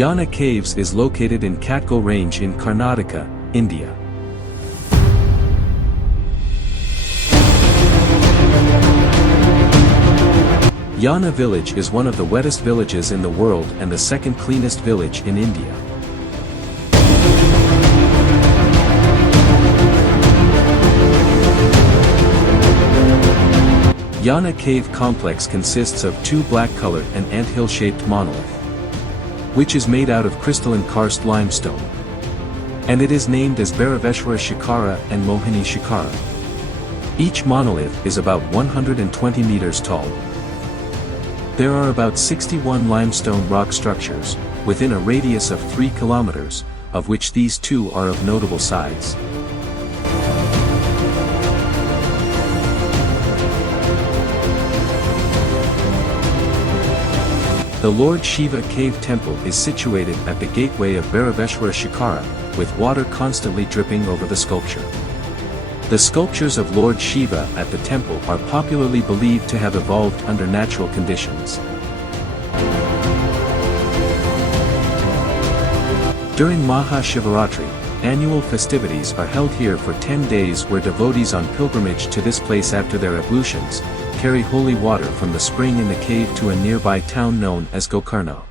Yana Caves is located in Katgal Range in Karnataka, India. Yana village is one of the wettest villages in the world and the second cleanest village in India. Yana cave complex consists of two black-colored and ant-hill-shaped monoliths, which is made out of crystalline karst limestone. And it is named as Bhairaveshwara Shikhara and Mohini Shikara. Each monolith is about 120 meters tall. There are about 61 limestone rock structures, within a radius of 3 kilometers, of which these two are of notable size. The Lord Shiva cave temple is situated at the gateway of Bhairaveshwara Shikhara, with water constantly dripping over the sculpture. The sculptures of Lord Shiva at the temple are popularly believed to have evolved under natural conditions. During Maha Shivaratri, annual festivities are held here for 10 days where devotees on pilgrimage to this place after their ablutions, carry holy water from the spring in the cave to a nearby town known as Gokarna.